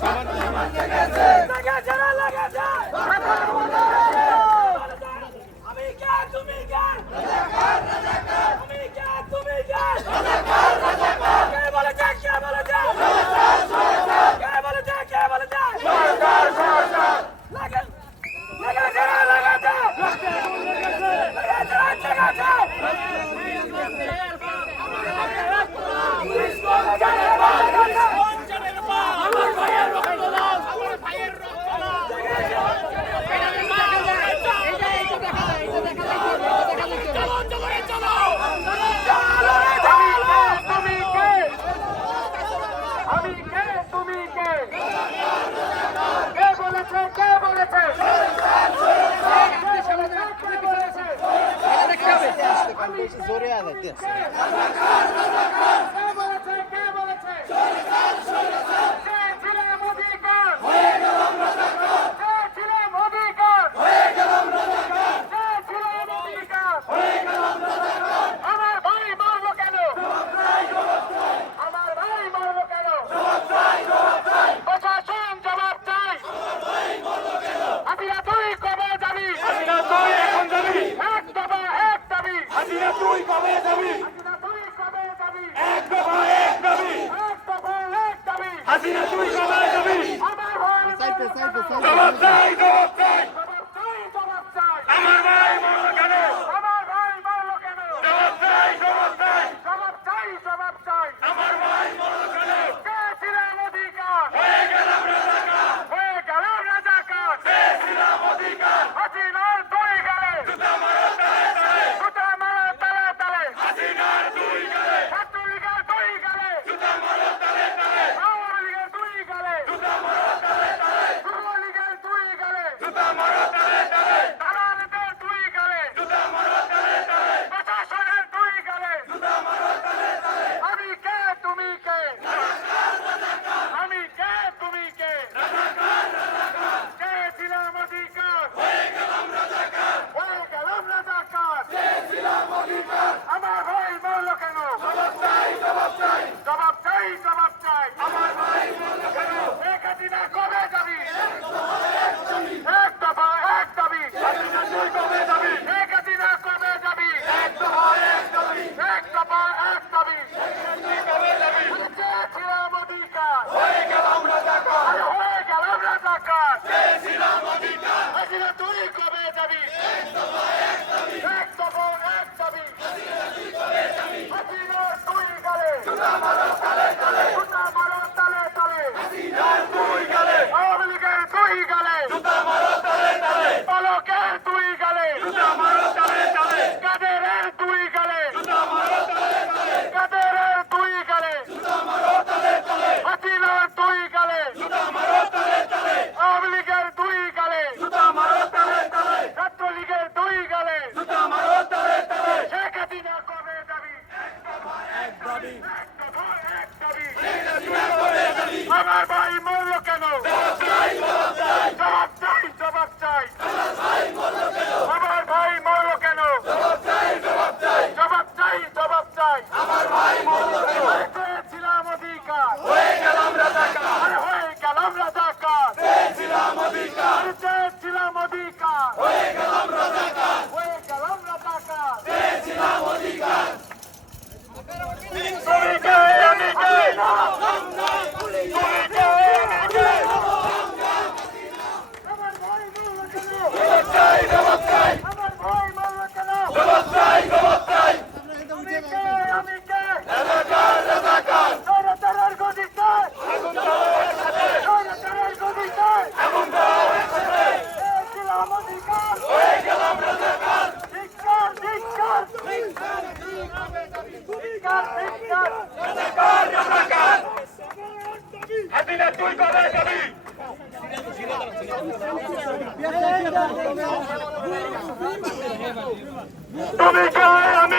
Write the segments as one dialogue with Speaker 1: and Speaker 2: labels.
Speaker 1: সমান থেকে গেছে Tá cara! Tá na casa cara! Tá তুই কবে যাবি তুমি চাই
Speaker 2: আমি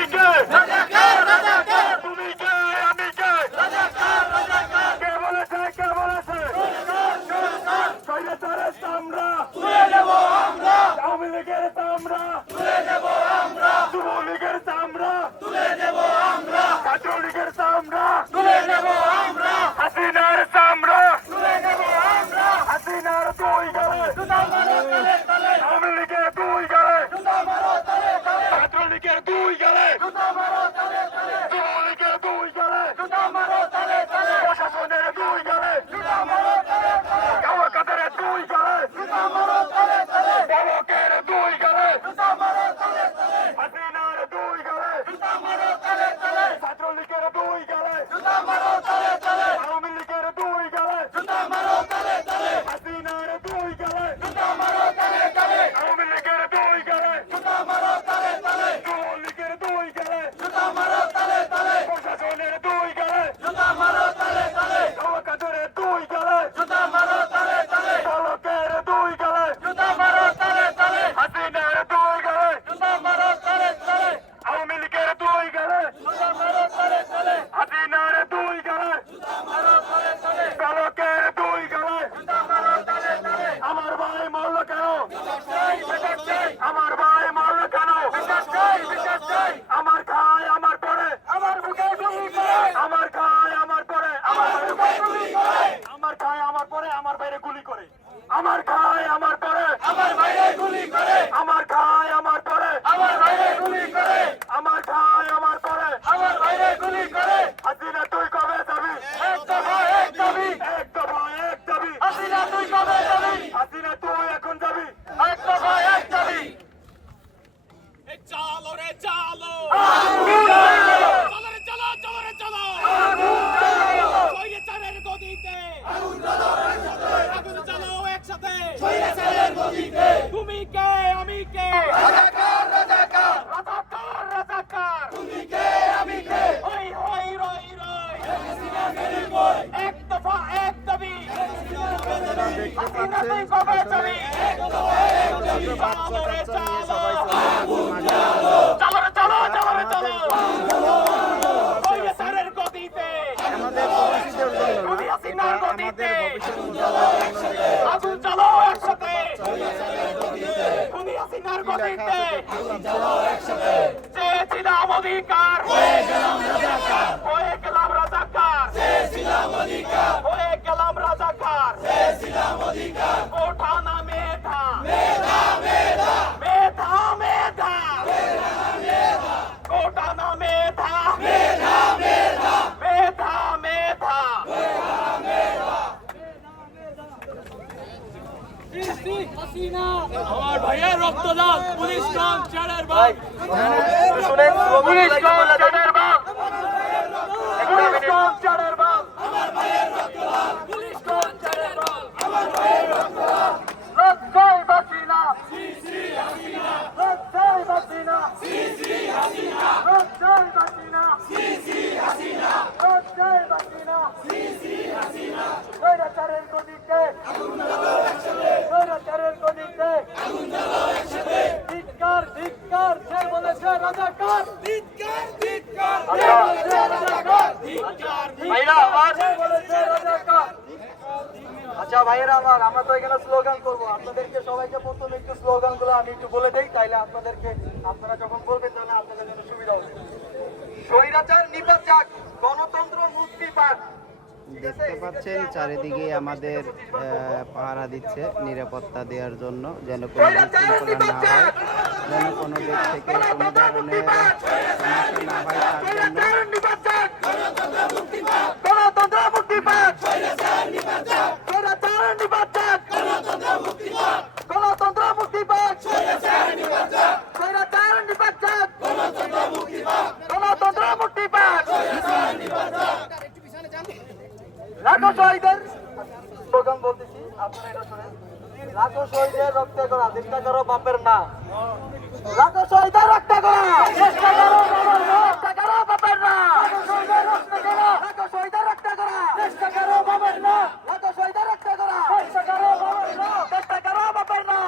Speaker 2: তুমি কে? আমি কে? রাজাকার রাজাকার। রাজাকার রাজাকার। তুমি কে? আমি কে? ওই ওই রই রই। এক দফা এক দাবি। হাসিনা তুই কবে যাবি? এক দফা এক দাবি।
Speaker 3: চলো একসাথে চেয়েছিলাম অধিকার হয়ে গেলাম রাজাকার হয়ে গেলাম রাজাকার চেয়েছিলাম অধিকার হয়ে গেলাম রাজাকার চেয়েছিলাম আমার ভাইয়ের রক্ত দাও পুলিশ কম চারের ভাগ
Speaker 2: পুলিশ কম
Speaker 3: চারের
Speaker 2: ভাগ
Speaker 1: আচ্ছা ভাইয়েরা আমার আমরা তো এখানে স্লোগান করব। আপনাদেরকে সবাইকে প্রথমে একটু স্লোগানগুলো আমি একটু বলে দিই তাইলে আপনাদেরকে আপনারা যখন বলবেন তাহলে আপনাদের জন্য সুবিধা হবে। স্বৈরাচার নিপাত যাক গণতন্ত্র মুক্তি পাক।
Speaker 4: দেখতে পাচ্ছেন চারিদিকে আমাদের পাহারা দিচ্ছে নিরাপত্তা দেওয়ার জন্য যেন কোনো বিশৃঙ্খলা না হয় যেন কোনো দিক থেকে কোনো ধরনের সমস্যা না হয় তার জন্য।
Speaker 1: মুক্তি পাক স্বৈরাচার যাক গণতন্ত্র মুক্তি পাক। লাখো শহীদের স্লোগান বলতেছি, আপনারা এটা শোনেন। লাখো শহীদের রক্তে করা চেষ্টা করো, বাপের না লাখো শহীদের রক্তে করা চেষ্টা করো বাবার না চেষ্টা করো বাপের না লাখো শহীদের রক্তে করা লাখো শহীদের রক্তে করা চেষ্টা করো বাবার না লাখো শহীদের রক্তে করা চেষ্টা করো বাবার না চেষ্টা করো বাপের না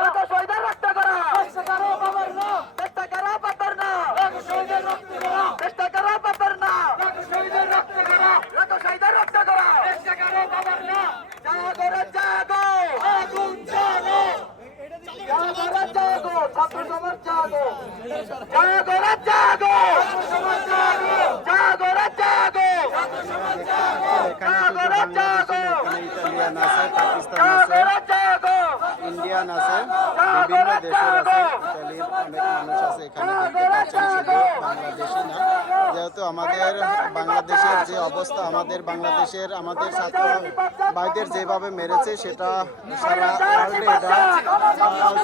Speaker 1: লাখো শহীদের রক্তে করা চেষ্টা করো বাবার না চেষ্টা করো বাপের না লাখো শহীদের রক্তে করা চেষ্টা করো বাপের না লাখো শহীদের রক্তে করা লাখো শহীদের রক্তে করা চেষ্টা করো বাবার না জাগো রে জাগো আগুন জাগো জাগো রে জাগো ছাত্র সমাজ জাগো জাগো রে জাগো জাগো রে জাগো
Speaker 4: এখানে শুধু বাংলাদেশ না, এখানে ইতালিয়ান আছে পাকিস্তান
Speaker 1: জাগো
Speaker 4: আছে
Speaker 1: রে জাগো
Speaker 4: ইন্ডিয়ান আছে বিভিন্ন দেশের আছে ইতালির অনেক মানুষ আছে এখানে দেখতে পাচ্ছেন শুধু বাংলাদেশি না যেহেতু আমাদের বাংলাদেশের যে অবস্থা আমাদের বাংলাদেশের, আমাদের ছাত্র ভাইদের যেভাবে মেরেছে সেটা সারা ওয়ার্ল্ডে এটা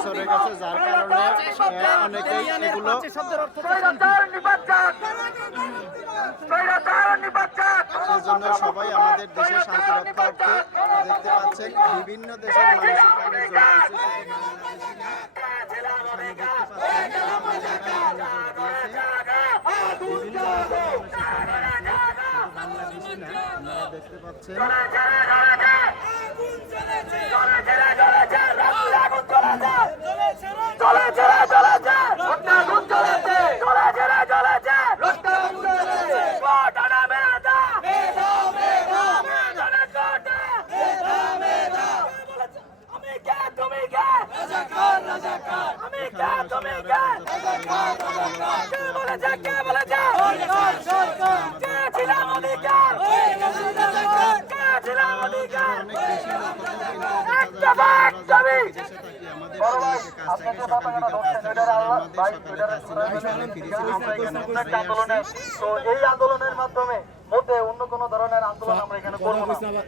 Speaker 4: সরে গেছে, যার কারণে অনেকেই এগুলো সেজন্য সবাই আমাদের দেশের শান্তি রক্ষার্থে দেখতে পাচ্ছেন বিভিন্ন দেশের মানুষ এখানে যোগ। এখানে দেখতে পাচ্ছেন যারা এখানে যোগ দিয়েছে, বাংলাদেশি না, আপনারা দেখতে পাচ্ছেন
Speaker 1: চলে চলে চলে যায় রক্তাগুন চলেছে চলে চলে চলে যায় রক্তাগুন চলেছে কোটানা মেধা মেধা মেধা মেধা কোটা মেধা মেধা আমি কে তুমি কে রাজাকার রাজাকার আমি কে তুমি কে রাজাকার রাজাকার কে বলেছে কে বলেছে সরকার সরকার কে ছিলাম অধিকার কে ছিলাম অধিকার
Speaker 4: অনেক বেশি লোক কিন্তু
Speaker 1: একটা বাক দাবি
Speaker 4: বিদেশে থাকি আমাদের সবাইকে কাছ থেকে সকাল বিকাল কাজ থেকে সারা আমাদের সকালে কাজ ছিল বিকালে ফিরেছিল
Speaker 1: আমরা এখানে
Speaker 4: সেখানে
Speaker 1: একটা
Speaker 4: ঘুরে
Speaker 1: আন্দোলনে
Speaker 4: আসছি
Speaker 1: তো এই আন্দোলনের মাধ্যমে মধ্যে অন্য কোনো ধরনের আন্দোলন আমরা এখানে করব না।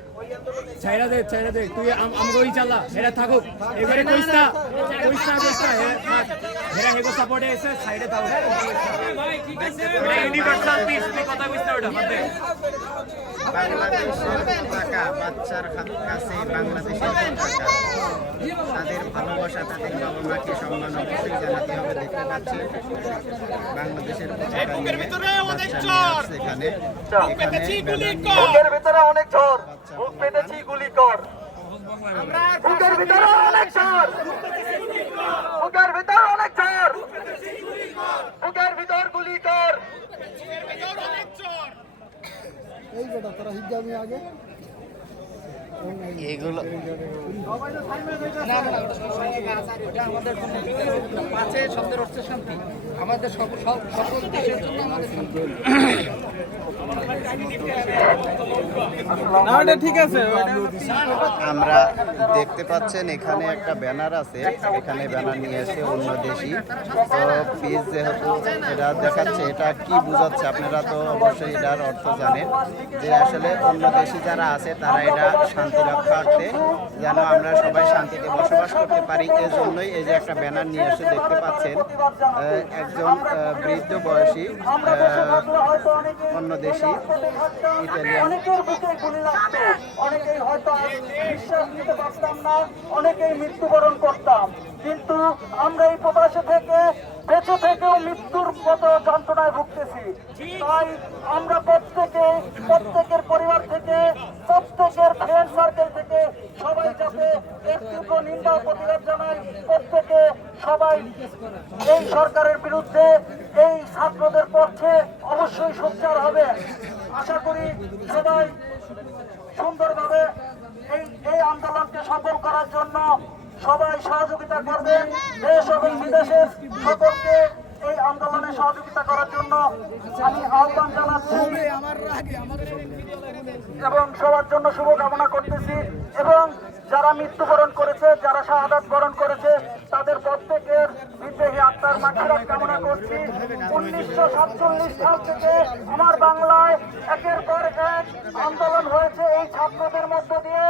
Speaker 5: ছাইরা দে ছাইরা দে তুই আম- আমগো ই চালা হেরা থাকুক। এবারে কইস্তা কইস্তা কইস্তা হেরা হেগো সাপোর্টে এসে সাইডে থাকুক এটা ইউনিভার্সাল পিস কথা কইস্তা ওটা
Speaker 4: বাংলাদেশের পতাকা বাচ্চার কাছে বাংলাদেশের পতাকা। তাদের ভালোবাসা তাদের বাবা মাকে সম্মান অবশ্যই জানাতে হবে দেখতে পাচ্ছি। বাংলাদেশের এখানে।
Speaker 1: বুকের ভিতরে অনেক ঝড় বুক পেতেছি গুলি কর। বুকের ভিতরে অনেক ঝড় বুকের ভিতরে অনেক ঝড় বুকের ভিতর গুলি কর।
Speaker 4: এই বেটা তারা হিজ্জা নিয়ে আগে এগুলো আমরা দেখতে পাচ্ছেন এখানে একটা ব্যানার আছে এখানে ব্যানার নিয়ে এসে অন্য দেশি। তো পিস যেহেতু এটা দেখাচ্ছে এটা কি বোঝাচ্ছে আপনারা তো অবশ্যই এটার অর্থ জানেন। যে আসলে অন্য দেশি যারা আছে তারা এটা শান্তি রক্ষার্থে যেন আমরা সবাই শান্তিতে বসবাস করতে পারি, এজন্যই এই যে একটা ব্যানার নিয়ে এসে দেখতে পাচ্ছেন একজন বৃদ্ধ বয়সী অন্য দেশি, ইতালিয়ান।
Speaker 1: অনেকেই হয়তো অনেকেই মৃত্যুবরণ করতাম। কিন্তু আমরা এই প্রবাসে থেকে, বেঁচে থেকেও মৃত্যুর মতো যন্ত্রণায় ভুগতেছি। তাই আমরা প্রত্যেকে প্রত্যেকের প্রত্যেকে সবাই এই সরকারের বিরুদ্ধে এই ছাত্রদের পক্ষে অবশ্যই সোচ্চার হবে। আশা করি সবাই সুন্দরভাবে এই এই আন্দোলনকে সফল করার জন্য সবাই সহযোগিতা করবেন দেশ এবং বিদেশের সকলকে এই আন্দোলনে সহযোগিতা করার জন্য আমি আহ্বান জানাচ্ছি এবং সবার জন্য শুভকামনা করতেছি এবং যারা মৃত্যুবরণ করেছে, যারা শাহাদাত বরণ করেছে, তাদের প্রত্যেকের বিদেহী আত্মার মাখিরাত কামনা করছি। উনিশশো সাতচল্লিশ সাল থেকে আমার বাংলায় একের পর এক আন্দোলন হয়েছে এই ছাত্রদের মধ্য দিয়ে।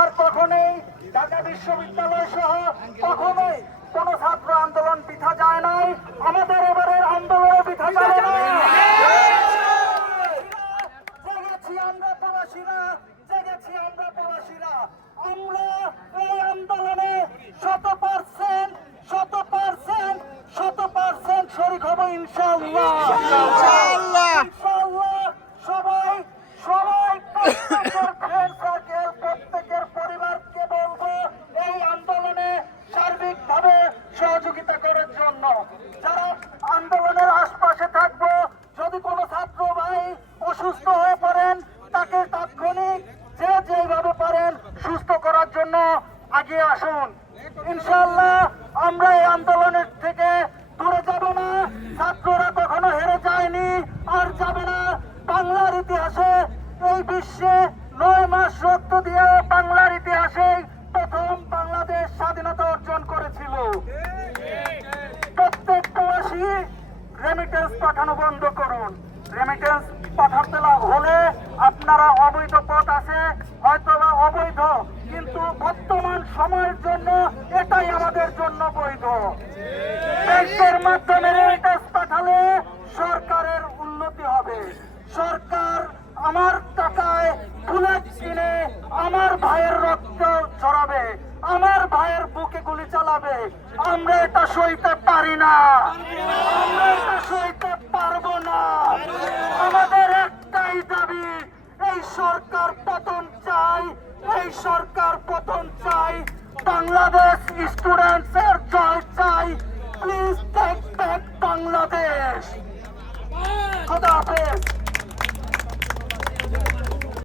Speaker 1: আর কখনোই ঢাকা বিশ্ববিদ্যালয় সহ কখনোই কোনো ছাত্র আন্দোলন পিঠা যায় নাই। আমাদের এবারে আন্দোলন পিঠা যায় নাই। জেগেছি আমরা প্রবাসীরা, জেগেছি আমরা